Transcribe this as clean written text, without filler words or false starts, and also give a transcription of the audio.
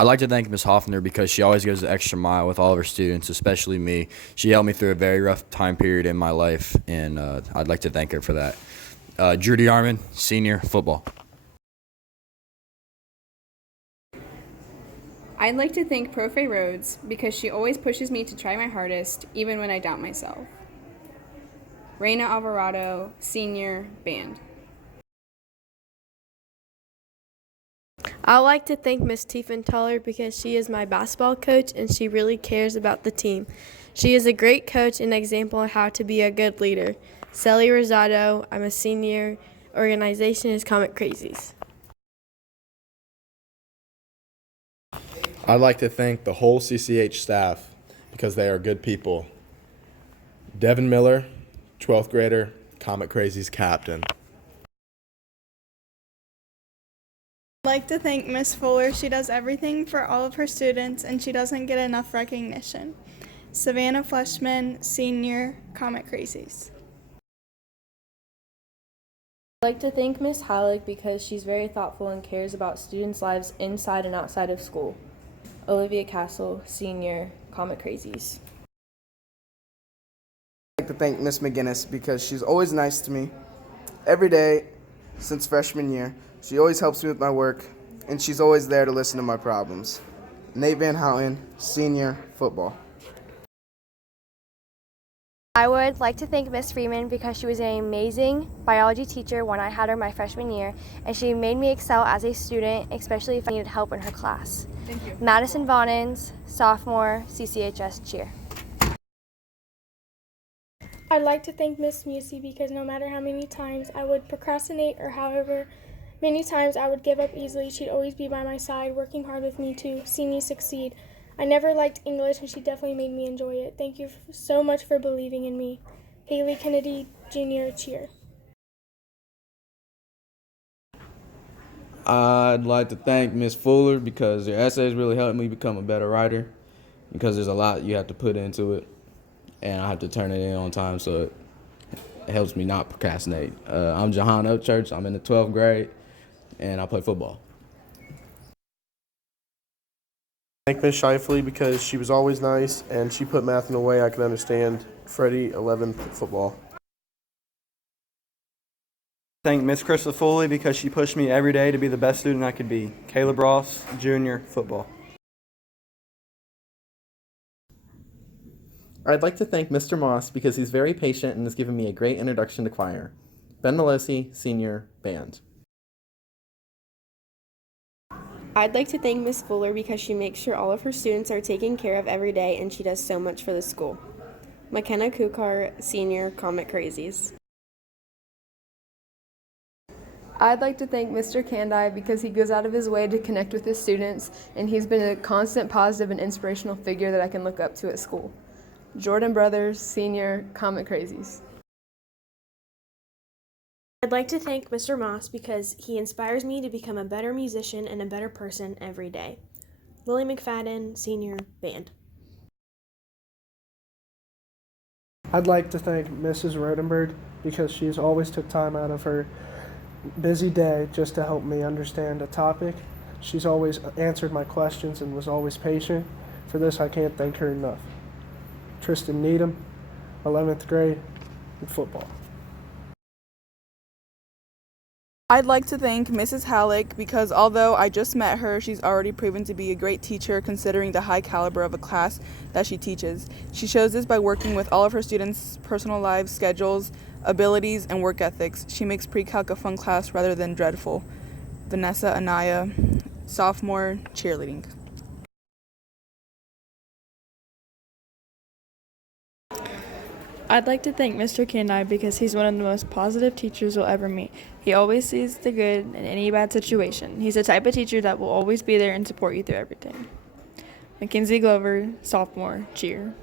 I'd like to thank Ms. Hoffner because she always goes the extra mile with all of her students, especially me. She helped me through a very rough time period in my life, and I'd like to thank her for that. Judy Arman, senior football. I'd like to thank Profe Rhodes because she always pushes me to try my hardest, even when I doubt myself. Reina Alvarado, senior band. I'd like to thank Miss Tiefenthaler because she is my basketball coach and she really cares about the team. She is a great coach and example of how to be a good leader. Sally Rosado, I'm a senior. Organization is Comet Crazies. I'd like to thank the whole CCH staff because they are good people. Devin Miller, 12th grader, Comet Crazies captain. I'd like to thank Miss Fuller. She does everything for all of her students and she doesn't get enough recognition. Savannah Fleshman, senior, Comet Crazies. I'd like to thank Miss Halleck because she's very thoughtful and cares about students' lives inside and outside of school. Olivia Castle, senior, Comet Crazies. I'd like to thank Miss McGinnis because she's always nice to me. Every day since freshman year, she always helps me with my work, and she's always there to listen to my problems. Nate Van Houten, senior, football. I would like to thank Miss Freeman because she was an amazing biology teacher when I had her my freshman year, and she made me excel as a student, especially if I needed help in her class. Thank you. Madison Vonens, sophomore, CCHS cheer. I'd like to thank Miss Musey because no matter how many times I would procrastinate or however many times I would give up easily, she'd always be by my side, working hard with me to see me succeed. I never liked English and she definitely made me enjoy it. Thank you so much for believing in me. Haley Kennedy, junior, cheer. I'd like to thank Miss Fuller because your essays really helped me become a better writer because there's a lot you have to put into it and I have to turn it in on time so it helps me not procrastinate. I'm Jahan Upchurch. I'm in the 12th grade and I play football. Thank Miss Shifley because she was always nice and she put math in a way I could understand. Freddie, 11th, football. Thank Miss Crystal Foley because she pushed me every day to be the best student I could be. Caleb Ross, junior, football. I'd like to thank Mr. Moss because he's very patient and has given me a great introduction to choir. Ben Melosi, senior, band. I'd like to thank Miss Fuller because she makes sure all of her students are taken care of every day and she does so much for the school. McKenna Kukar, senior, Comet Crazies. I'd like to thank Mr. Kandai because he goes out of his way to connect with his students and he's been a constant positive and inspirational figure that I can look up to at school. Jordan Brothers, senior, Comet Crazies. I'd like to thank Mr. Moss because he inspires me to become a better musician and a better person every day. Lily McFadden, senior, band. I'd like to thank Mrs. Rodenberg because she's always took time out of her busy day just to help me understand a topic. She's always answered my questions and was always patient. For this, I can't thank her enough. Tristan Needham, 11th grade, in football. I'd like to thank Mrs. Halleck because although I just met her, she's already proven to be a great teacher considering the high caliber of a class that she teaches. She shows this by working with all of her students' personal lives, schedules, abilities, and work ethics. She makes pre-calc a fun class rather than dreadful. Vanessa Anaya, sophomore, cheerleading. I'd like to thank Mr. Kandai because he's one of the most positive teachers you'll ever meet. He always sees the good in any bad situation. He's the type of teacher that will always be there and support you through everything. Mackenzie Glover, sophomore, cheer.